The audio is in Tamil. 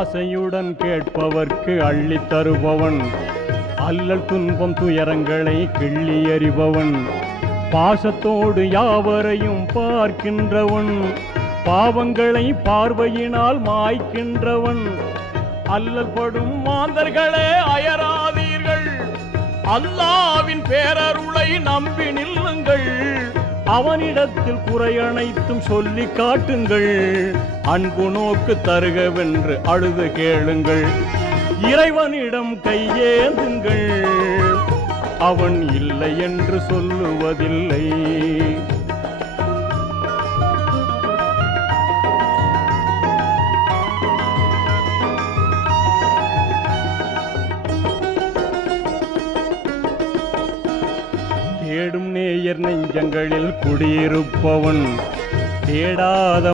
ஆசையுடன் கேட்பவர்க்கு அள்ளித் தருபவன், அல்லல் துன்பம் துயரங்களை கிள்ளி எறிபவன், பாசத்தோடு யாவரையும் பார்க்கின்றவன், பாவங்களை பார்வையினால் மாய்க்கின்றவன். அல்லல் படும் மாந்தர்களே அயராதீர்கள், அல்லாவின் பேரருளை நம்பி நில்லுங்கள். அவனிடத்தில் குறையனைத்தும் சொல்லி காட்டுங்கள், அன்பு நோக்கு தருகவென்று அழுது கேளுங்கள். இறைவனிடம் கையேந்துங்கள், அவன் இல்லை என்று சொல்லுவதில்லை. தேடும் நேயர் நெஞ்சங்களில் குடியிருப்பவன், தேடாத